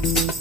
With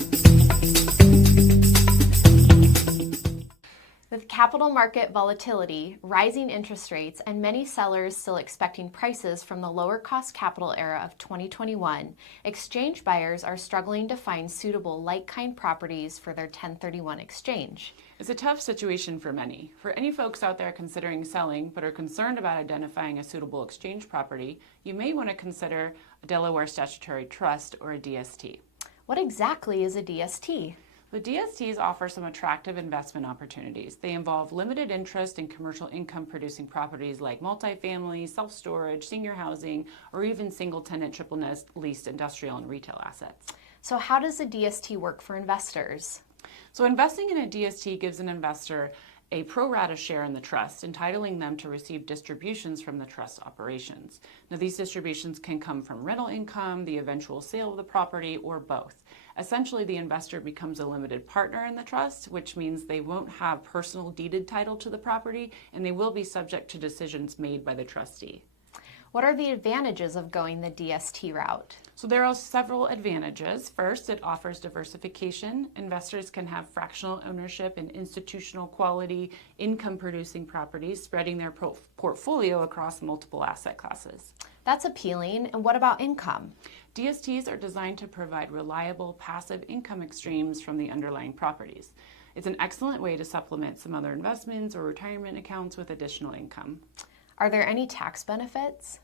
capital market volatility, rising interest rates, and many sellers still expecting prices from the lower cost capital era of 2021, exchange buyers are struggling to find suitable like-kind properties for their 1031 exchange. It's a tough situation for many. For any folks out there considering selling but are concerned about identifying a suitable exchange property, you may want to consider a Delaware Statutory Trust or a DST. What exactly is a DST? The DSTs offer some attractive investment opportunities. They involve limited interest in commercial income producing properties like multifamily, self-storage, senior housing, or even single-tenant triple-net leased industrial and retail assets. So how does a DST work for investors? So investing in a DST gives an investor a pro rata share in the trust, entitling them to receive distributions from the trust operations. Now, these distributions can come from rental income, the eventual sale of the property, or both. Essentially, the investor becomes a limited partner in the trust, which means they won't have personal deeded title to the property, and they will be subject to decisions made by the trustee. What are the advantages of going the DST route? So there are several advantages. First, it offers diversification. Investors can have fractional ownership in institutional quality, income-producing properties, spreading their portfolio across multiple asset classes. That's appealing. And what about income? DSTs are designed to provide reliable passive income streams from the underlying properties. It's an excellent way to supplement some other investments or retirement accounts with additional income. Are there any tax benefits?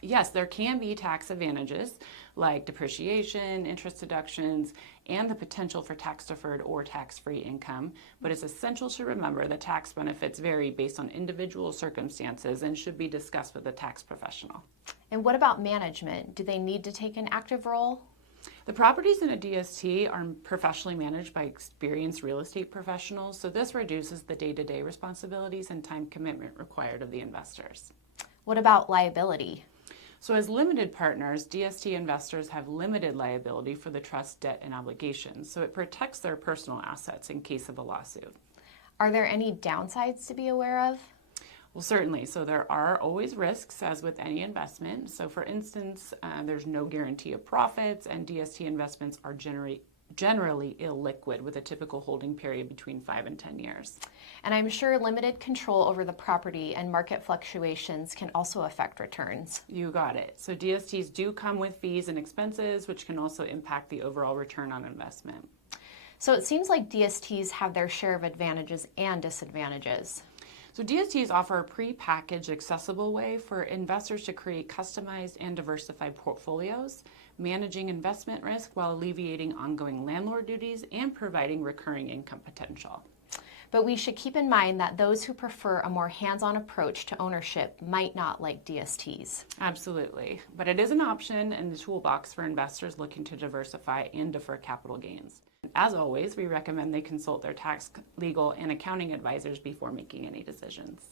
Yes, there can be tax advantages like depreciation, interest deductions, and the potential for tax-deferred or tax-free income. But it's essential to remember that tax benefits vary based on individual circumstances and should be discussed with a tax professional. And what about management? Do they need to take an active role? The properties in a DST are professionally managed by experienced real estate professionals, so this reduces the day-to-day responsibilities and time commitment required of the investors. What about liability? So as limited partners, DST investors have limited liability for the trust debt and obligations, so it protects their personal assets in case of a lawsuit. Are there any downsides to be aware of? Well, certainly. So there are always risks, as with any investment. So for instance, there's no guarantee of profits, and DST investments are generally illiquid with a typical holding period between 5 and 10 years. And I'm sure limited control over the property and market fluctuations can also affect returns. You got it. So DSTs do come with fees and expenses, which can also impact the overall return on investment. So it seems like DSTs have their share of advantages and disadvantages. So DSTs offer a pre-packaged, accessible way for investors to create customized and diversified portfolios, managing investment risk while alleviating ongoing landlord duties and providing recurring income potential. But we should keep in mind that those who prefer a more hands-on approach to ownership might not like DSTs. Absolutely. But it is an option in the toolbox for investors looking to diversify and defer capital gains. As always, we recommend they consult their tax, legal, and accounting advisors before making any decisions.